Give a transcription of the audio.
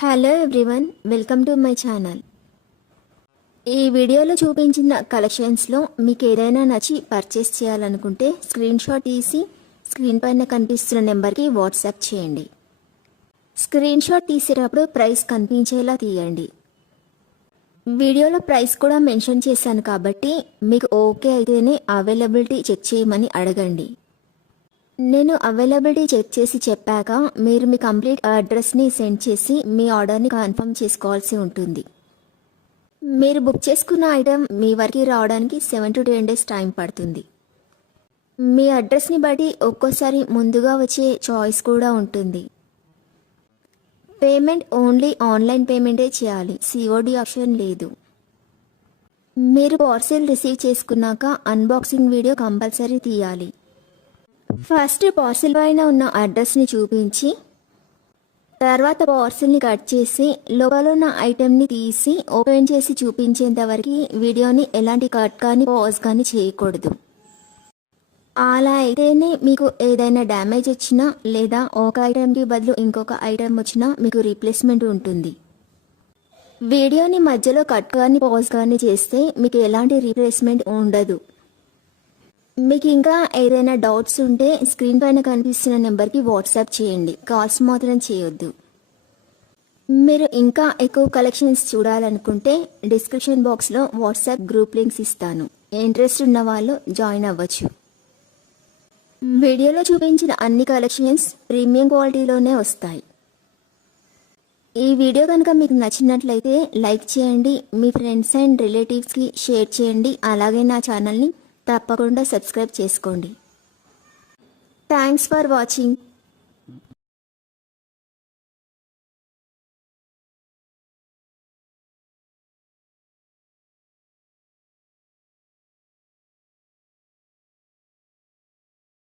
Hello everyone, welcome to my channel. ఈ వీడియోలో చూపించిన కలెక్షన్స్లో మీకు ఏదైనా నచ్చి పర్చేస్ చేయాలనుకుంటే స్క్రీన్ షాట్ తీసి స్క్రీన్ పైన కనిపిస్తున్న నెంబర్కి వాట్సాప్ చేయండి. స్క్రీన్ షాట్ తీసేటప్పుడు ప్రైస్ కనిపించేలా తీయండి. వీడియోలో ప్రైస్ కూడా మెన్షన్ చేశాను కాబట్టి మీకు ఓకే అయితేనే అవైలబిలిటీ చెక్ చేయమని అడగండి. నేను అవైలబిలిటీ చెక్ చేసి చెప్పాక మీరు మీ కంప్లీట్ అడ్రస్ని సెండ్ చేసి మీ ఆర్డర్ని కన్ఫర్మ్ చేసుకోవాల్సి ఉంటుంది. మీరు బుక్ చేసుకున్న ఐటెం మీ వరకు రావడానికి 7 to 10 days టైం పడుతుంది. మీ అడ్రస్ని బట్టి ఒక్కోసారి ముందుగా వచ్చే చాయిస్ కూడా ఉంటుంది. పేమెంట్ ఓన్లీ ఆన్లైన్ పేమెంటే చేయాలి, సిఓడి ఆప్షన్ లేదు. మీరు పార్సిల్ రిసీవ్ చేసుకున్నాక అన్బాక్సింగ్ వీడియో కంపల్సరీ తీయాలి. ఫస్ట్ పార్సిల్ పైన ఉన్న అడ్రస్ని చూపించి తర్వాత పార్సిల్ని కట్ చేసి లోపల ఉన్న ఐటెంని తీసి ఓపెన్ చేసి చూపించేంత వరకు వీడియోని ఎలాంటి కట్ కానీ పాజ్ కానీ చేయకూడదు. అలా అయితేనే మీకు ఏదైనా డ్యామేజ్ వచ్చినా లేదా ఒక ఐటెంకి బదులు ఇంకొక ఐటెం వచ్చినా మీకు రీప్లేస్మెంట్ ఉంటుంది. వీడియోని మధ్యలో కట్ కానీ పాజ్ కానీ చేస్తే మీకు ఎలాంటి రీప్లేస్మెంట్ ఉండదు. మీకు ఇంకా ఏదైనా డౌట్స్ ఉంటే స్క్రీన్ పైన కనిపిస్తున్న నెంబర్కి వాట్సాప్ చేయండి, కాల్స్ మాత్రం చేయొద్దు. మీరు ఇంకా ఎక్కువ కలెక్షన్స్ చూడాలనుకుంటే డిస్క్రిప్షన్ బాక్స్లో వాట్సాప్ గ్రూప్ లింక్స్ ఇస్తాను, ఇంట్రెస్ట్ ఉన్న వాళ్ళు జాయిన్ అవ్వచ్చు. వీడియోలో చూపించిన అన్ని కలెక్షన్స్ ప్రీమియం క్వాలిటీలోనే వస్తాయి. ఈ వీడియో కనుక మీకు నచ్చినట్లయితే లైక్ చేయండి, మీ ఫ్రెండ్స్ అండ్ రిలేటివ్స్కి షేర్ చేయండి. అలాగే నా ఛానల్ని తప్పకుండా సబ్స్క్రైబ్ చేసుకోండి. Thanks for watching.